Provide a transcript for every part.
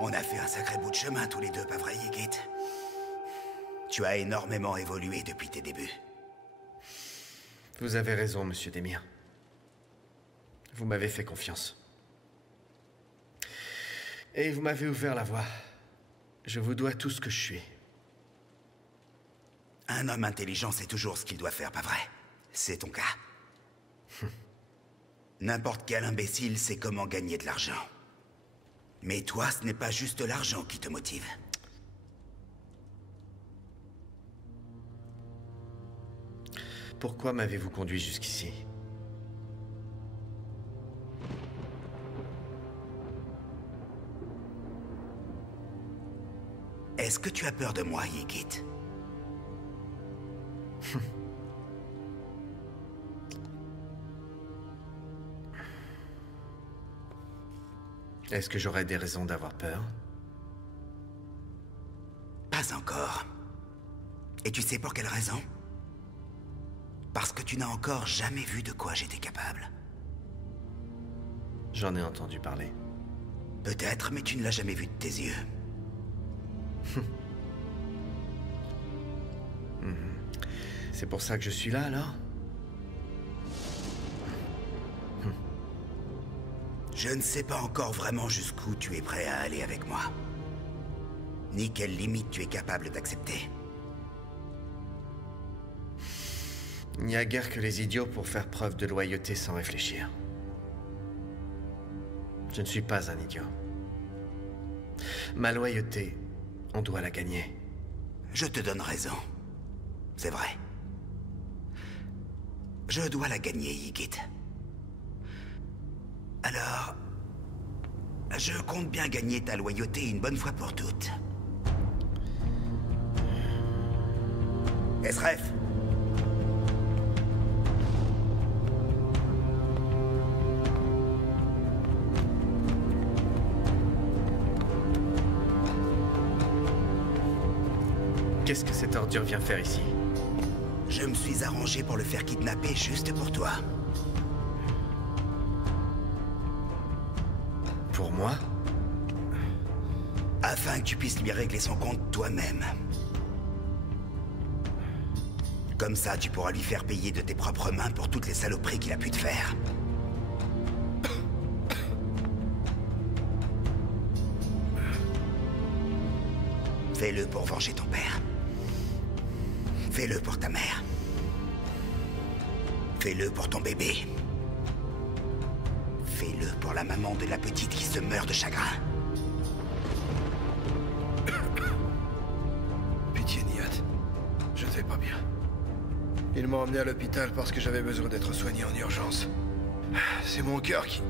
On a fait un sacré bout de chemin tous les deux, pas vrai, Ygritte? Tu as énormément évolué depuis tes débuts. Vous avez raison, monsieur Démir. Vous m'avez fait confiance. Et vous m'avez ouvert la voie. Je vous dois tout ce que je suis. Un homme intelligent sait toujours ce qu'il doit faire, pas vrai? C'est ton cas. N'importe quel imbécile sait comment gagner de l'argent. Mais toi, ce n'est pas juste l'argent qui te motive. Pourquoi m'avez-vous conduit jusqu'ici? Est-ce que tu as peur de moi, Ygritte? Est-ce que j'aurais des raisons d'avoir peur? Pas encore. Et tu sais pour quelle raison? Parce que tu n'as encore jamais vu de quoi j'étais capable. J'en ai entendu parler. Peut-être, mais tu ne l'as jamais vu de tes yeux. C'est pour ça que je suis là, alors? Je ne sais pas encore vraiment jusqu'où tu es prêt à aller avec moi. Ni quelles limites tu es capable d'accepter. Il n'y a guère que les idiots pour faire preuve de loyauté sans réfléchir. Je ne suis pas un idiot. Ma loyauté, on doit la gagner. Je te donne raison. C'est vrai. Je dois la gagner, Ygritte. Alors... je compte bien gagner ta loyauté une bonne fois pour toutes. SRF. Qu'est-ce que cette ordure vient faire ici? Je me suis arrangé pour le faire kidnapper juste pour toi. Pour moi? Afin que tu puisses lui régler son compte toi-même. Comme ça, tu pourras lui faire payer de tes propres mains pour toutes les saloperies qu'il a pu te faire. Fais-le pour venger ton père. Fais-le pour ta mère. Fais-le pour ton bébé. Fais-le pour la maman de la petite qui se meurt de chagrin. Pitié, Nihat. Je ne vais pas bien. Ils m'ont emmené à l'hôpital parce que j'avais besoin d'être soigné en urgence. C'est mon cœur qui...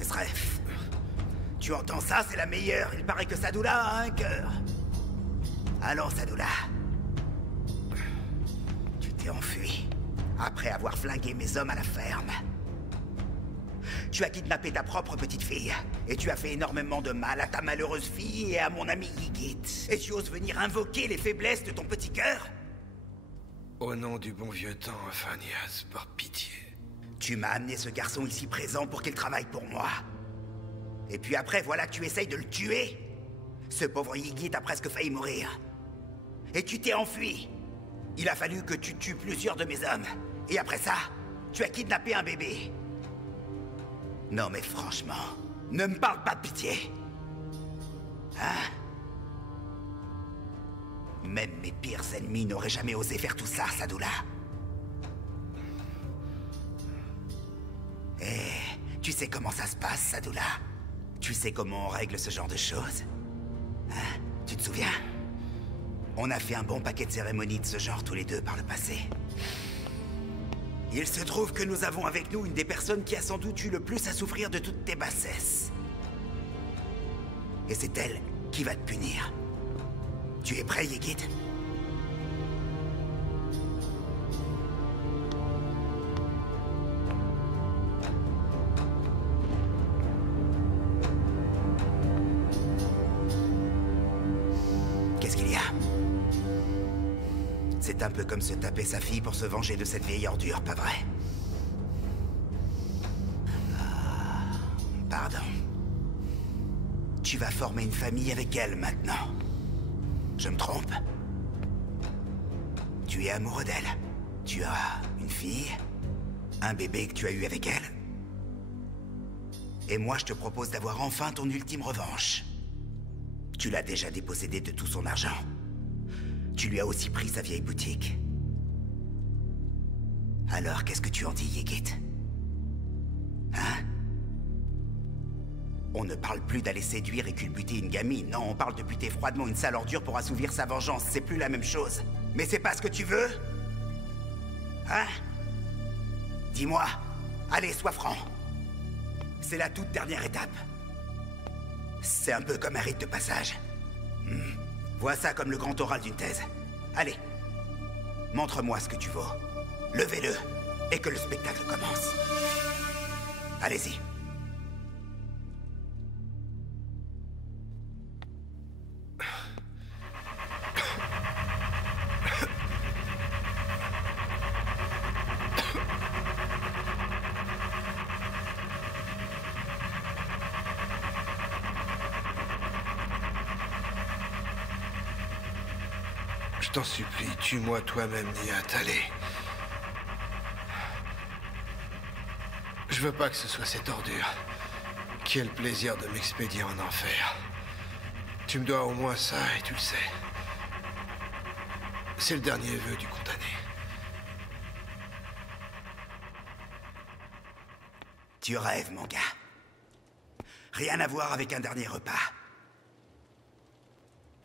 Sref, tu entends ça? C'est la meilleure. Il paraît que Sadoula a un cœur. Allons, Sadoula. Tu t'es enfui après avoir flingué mes hommes à la ferme. Tu as kidnappé ta propre petite fille, et tu as fait énormément de mal à ta malheureuse fille et à mon ami Ygritte. Et tu oses venir invoquer les faiblesses de ton petit cœur? Au nom du bon vieux temps, Phineas, par pitié. Tu m'as amené ce garçon ici présent pour qu'il travaille pour moi. Et puis après, voilà que tu essayes de le tuer. Ce pauvre Ygritte a presque failli mourir. Et tu t'es enfui. Il a fallu que tu tues plusieurs de mes hommes. Et après ça, tu as kidnappé un bébé. Non mais franchement, ne me parle pas de pitié. Hein? Même mes pires ennemis n'auraient jamais osé faire tout ça, Sadoula. Tu sais comment ça se passe, Sadoula? Tu sais comment on règle ce genre de choses? Hein? Tu te souviens? On a fait un bon paquet de cérémonies de ce genre tous les deux par le passé. Il se trouve que nous avons avec nous une des personnes qui a sans doute eu le plus à souffrir de toutes tes bassesses. Et c'est elle qui va te punir. Tu es prêt, Ygritte? Qu'est-ce qu'il y a? C'est un peu comme se taper sa fille pour se venger de cette vieille ordure, pas vrai? Pardon. Tu vas former une famille avec elle maintenant. Je me trompe? Tu es amoureux d'elle. Tu as une fille, un bébé que tu as eu avec elle. Et moi, je te propose d'avoir enfin ton ultime revanche. Tu l'as déjà dépossédé de tout son argent. Tu lui as aussi pris sa vieille boutique. Alors, qu'est-ce que tu en dis, Ygritte? Hein? On ne parle plus d'aller séduire et culbuter une gamine. Non, on parle de buter froidement une sale ordure pour assouvir sa vengeance. C'est plus la même chose. Mais c'est pas ce que tu veux? Hein? Dis-moi. Allez, sois franc. C'est la toute dernière étape. C'est un peu comme un rite de passage. Vois ça comme le grand oral d'une thèse. Allez. Montre-moi ce que tu vaux. Levez-le. Et que le spectacle commence. Allez-y. Je t'en supplie, tue-moi toi-même, Nihat, allez. Je veux pas que ce soit cette ordure qui ait le plaisir de m'expédier en enfer. Tu me dois au moins ça, et tu le sais. C'est le dernier vœu du condamné. Tu rêves, mon gars. Rien à voir avec un dernier repas.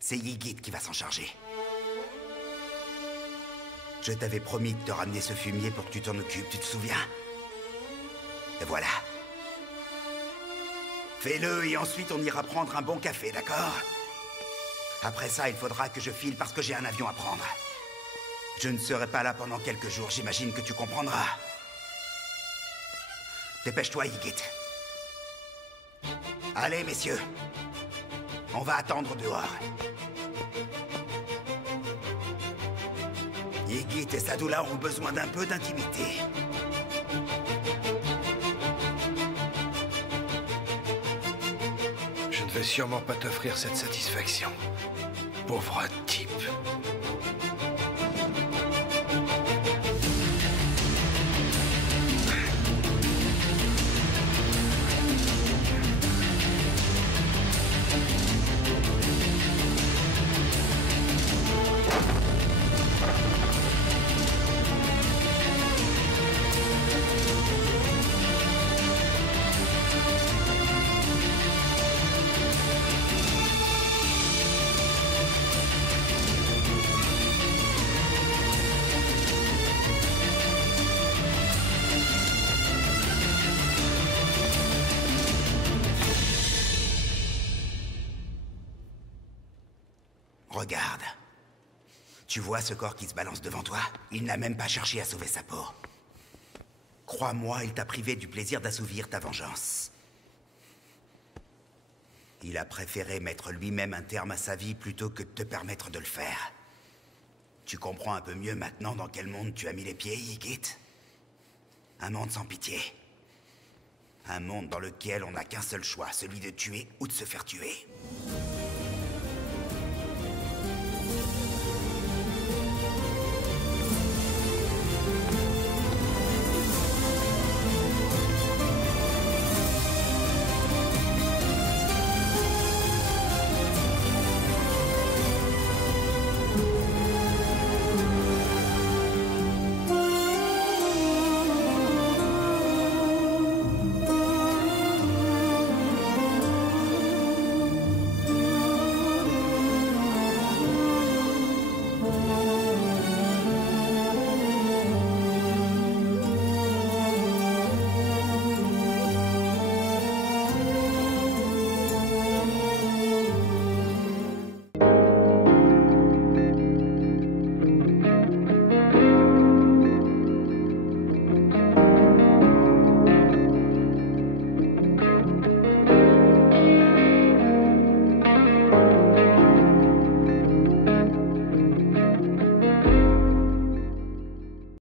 C'est Ygritte qui va s'en charger. Je t'avais promis de te ramener ce fumier pour que tu t'en occupes, tu te souviens? Et voilà. Fais-le et ensuite on ira prendre un bon café, d'accord? Après ça, il faudra que je file parce que j'ai un avion à prendre. Je ne serai pas là pendant quelques jours, j'imagine que tu comprendras. Dépêche-toi, Ygritte. Allez, messieurs. On va attendre dehors. Ygritte et Sadoula ont besoin d'un peu d'intimité. Je ne vais sûrement pas t'offrir cette satisfaction, pauvre type. Regarde. Tu vois ce corps qui se balance devant toi? Il n'a même pas cherché à sauver sa peau. Crois-moi, il t'a privé du plaisir d'assouvir ta vengeance. Il a préféré mettre lui-même un terme à sa vie plutôt que de te permettre de le faire. Tu comprends un peu mieux maintenant dans quel monde tu as mis les pieds, Ygritte? Un monde sans pitié. Un monde dans lequel on n'a qu'un seul choix, celui de tuer ou de se faire tuer.